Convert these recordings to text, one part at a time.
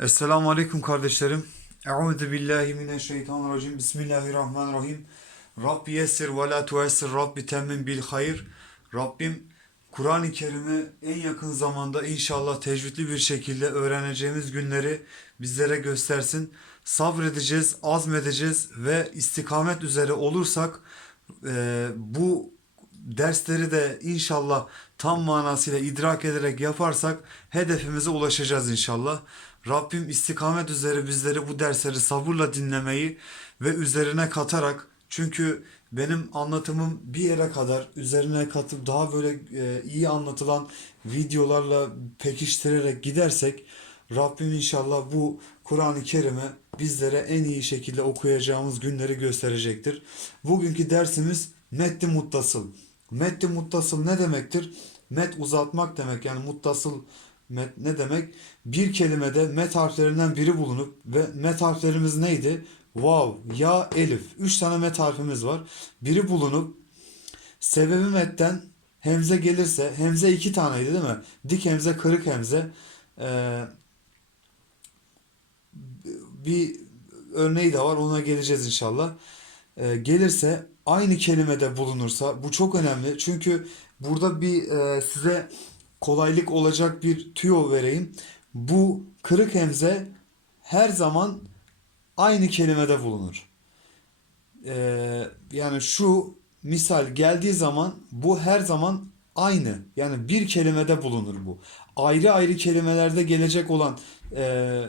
Esselamu Aleyküm kardeşlerim. Euzu billahi mineşşeytanirracim. Bismillahirrahmanirrahim. Rabbi yessir ve la tuessir. Rabbi temmin bil hayır. Rabbim Kur'an-ı Kerim'i en yakın zamanda inşallah tecvidli bir şekilde öğreneceğimiz günleri bizlere göstersin. Sabredeceğiz, azmedeceğiz ve istikamet üzere olursak e, bu dersleri de inşallah tam manasıyla idrak ederek yaparsak hedefimize ulaşacağız inşallah. Rabbim istikamet üzere bizleri bu dersleri sabırla dinlemeyi ve üzerine katarak çünkü benim anlatımım bir yere kadar üzerine katıp daha böyle e, iyi anlatılan videolarla pekiştirerek gidersek Rabbim inşallah bu Kur'an-ı Kerim'i bizlere en iyi şekilde okuyacağımız günleri gösterecektir. Bugünkü dersimiz Metti Muttasıl. Metti Muttasıl ne demektir? Met uzatmak demek yani muttasıl met ne demek? Bir kelimede met harflerinden biri bulunup ve met harflerimiz neydi? Vav, ya, elif. Üç tane met harfimiz var. Biri bulunup sebebi metten hemze gelirse hemze iki taneydi değil mi? Dik hemze, kırık hemze. Ee, bir örneği de var ona geleceğiz inşallah. Ee, gelirse aynı kelimede bulunursa bu çok önemli. Çünkü burada bir e, size kolaylık olacak bir tüyo vereyim. Bu kırık hemze her zaman aynı kelimede bulunur. Ee, yani şu misal geldiği zaman bu her zaman aynı. Yani bir kelimede bulunur bu. Ayrı ayrı kelimelerde gelecek olan e,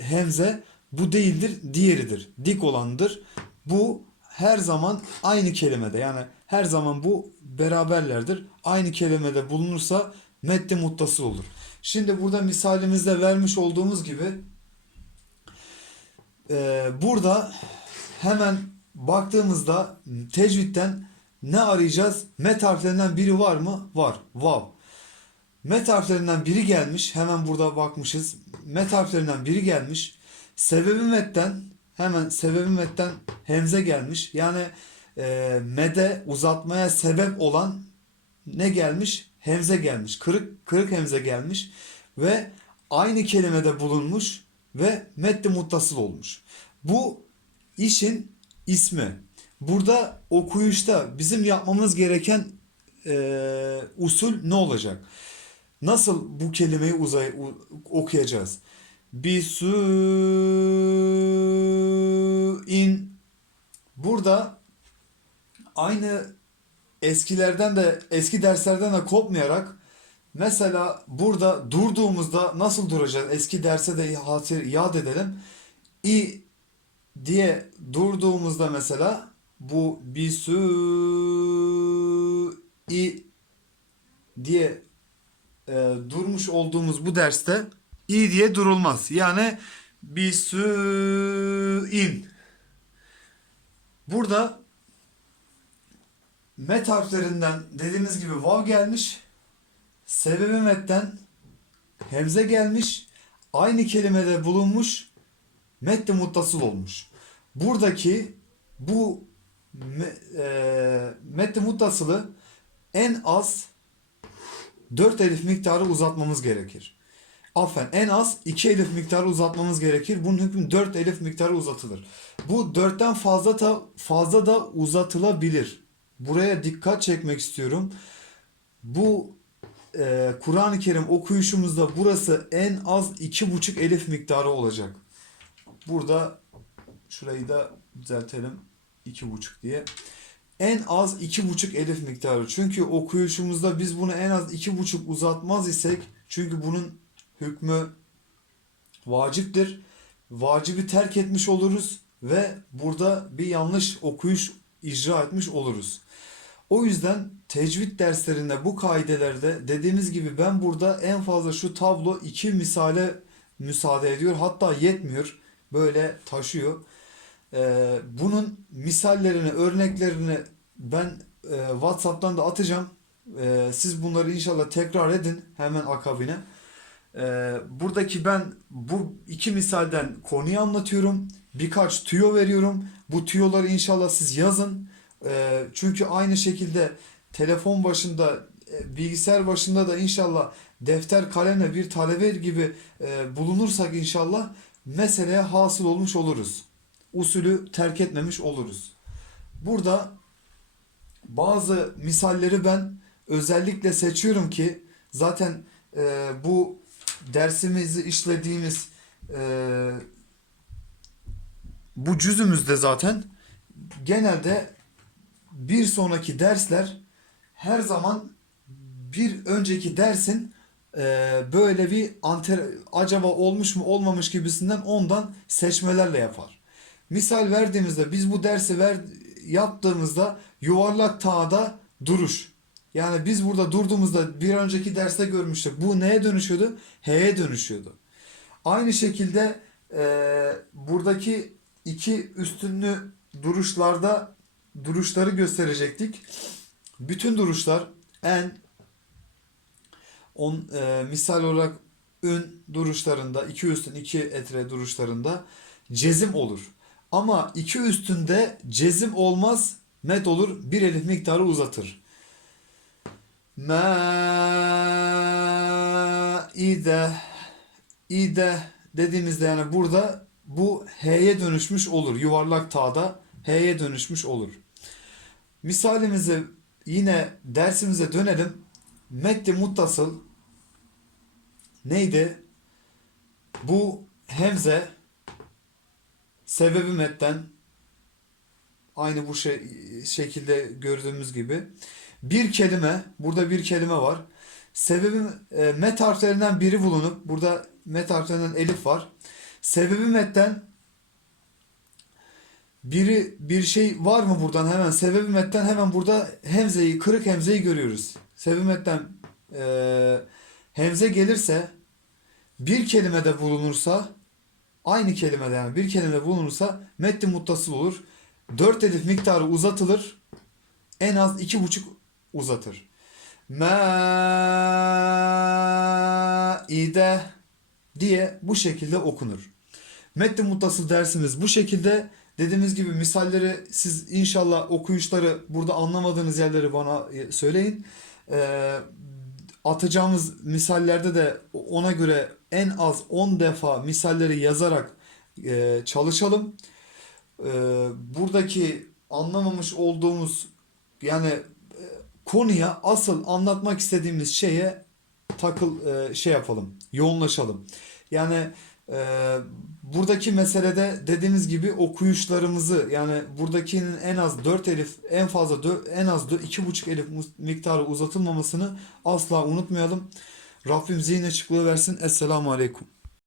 hemze bu değildir, diğeridir. Dik olandır. Bu her zaman aynı kelimede yani her zaman bu beraberlerdir. Aynı kelimede bulunursa medde muttasıl olur. Şimdi burada misalimizde vermiş olduğumuz gibi e, burada hemen baktığımızda tecvitten ne arayacağız? Met harflerinden biri var mı? Var. Vav. Met harflerinden biri gelmiş. Hemen burada bakmışız. Met harflerinden biri gelmiş. Sebebi metten hemen sebebi metten hemze gelmiş. Yani e, mede uzatmaya sebep olan ne gelmiş? Hemze gelmiş. Kırık kırık hemze gelmiş ve aynı kelimede bulunmuş ve medde muttasıl olmuş. Bu işin ismi. Burada okuyuşta bizim yapmamız gereken e, usul ne olacak? Nasıl bu kelimeyi uzay okuyacağız? Bir su in burada aynı eskilerden de eski derslerden de kopmayarak mesela burada durduğumuzda nasıl duracağız? Eski derse de hatır yad edelim. İ diye durduğumuzda mesela bu bir su i diye e, durmuş olduğumuz bu derste i diye durulmaz. Yani bir su in. Burada met harflerinden dediğimiz gibi vav gelmiş. Sebebi metten hemze gelmiş. Aynı kelimede bulunmuş. Met de muttasıl olmuş. Buradaki bu e, met de muttasılı en az 4 elif miktarı uzatmamız gerekir. Afen en az 2 elif miktarı uzatmamız gerekir. Bunun hükmü 4 elif miktarı uzatılır. Bu 4'ten fazla da fazla da uzatılabilir. Buraya dikkat çekmek istiyorum. Bu e, Kur'an-ı Kerim okuyuşumuzda burası en az 2,5 elif miktarı olacak. Burada şurayı da düzeltelim. 2,5 diye. En az 2,5 elif miktarı. Çünkü okuyuşumuzda biz bunu en az 2,5 uzatmaz isek çünkü bunun hükmü vaciptir. Vacibi terk etmiş oluruz ve burada bir yanlış okuyuş icra etmiş oluruz. O yüzden tecvid derslerinde bu kaidelerde dediğimiz gibi ben burada en fazla şu tablo iki misale müsaade ediyor. Hatta yetmiyor. Böyle taşıyor. Ee, bunun misallerini, örneklerini ben e, WhatsApp'tan da atacağım. Ee, siz bunları inşallah tekrar edin hemen akabine. Ee, buradaki ben bu iki misalden konuyu anlatıyorum. Birkaç tüyo veriyorum. Bu tüyoları inşallah siz yazın. Ee, çünkü aynı şekilde telefon başında e, bilgisayar başında da inşallah defter kalemle bir talebe gibi e, bulunursak inşallah meseleye hasıl olmuş oluruz. Usulü terk etmemiş oluruz. Burada bazı misalleri ben özellikle seçiyorum ki zaten e, bu dersimizi işlediğimiz bu cüzümüzde zaten genelde bir sonraki dersler her zaman bir önceki dersin e, böyle bir anter acaba olmuş mu olmamış gibisinden ondan seçmelerle yapar. Misal verdiğimizde biz bu dersi ver yaptığımızda yuvarlak tağda duruş. Yani biz burada durduğumuzda bir önceki derste görmüştük. Bu neye dönüşüyordu? H'ye dönüşüyordu. Aynı şekilde e, buradaki iki üstünlü duruşlarda duruşları gösterecektik. Bütün duruşlar en on, e, misal olarak ün duruşlarında iki üstün iki etre duruşlarında cezim olur. Ama iki üstünde cezim olmaz met olur bir elif miktarı uzatır. Maide ide dediğimizde yani burada bu H'ye dönüşmüş olur. Yuvarlak tağda H'ye dönüşmüş olur. Misalimizi yine dersimize dönelim. Meddi muttasıl neydi? Bu hemze sebebi metten aynı bu şey, şekilde gördüğümüz gibi bir kelime burada bir kelime var. Sebebi e, met harflerinden biri bulunup burada met harflerinden elif var. Sebebi metten biri bir şey var mı buradan hemen sebebi metten hemen burada hemzeyi kırık hemzeyi görüyoruz. Sebebi metten e, hemze gelirse bir kelimede bulunursa aynı kelimede yani bir kelimede bulunursa metni muttasıl olur. Dört elif miktarı uzatılır. En az iki buçuk uzatır. Maide diye bu şekilde okunur. Metni muttasıl dersimiz bu şekilde. Dediğimiz gibi misalleri siz inşallah okuyuşları burada anlamadığınız yerleri bana e, söyleyin. Ee, atacağımız misallerde de ona göre en az 10 defa misalleri yazarak e, çalışalım. Buradaki anlamamış olduğumuz yani e, konuya asıl anlatmak istediğimiz şeye takıl e, şey yapalım, yoğunlaşalım. Yani e, buradaki meselede dediğimiz gibi okuyuşlarımızı yani buradakinin en az 4 elif en fazla dö- en az 2,5 elif miktarı uzatılmamasını asla unutmayalım. Rabbim zihin açıklığı versin. Esselamu Aleyküm.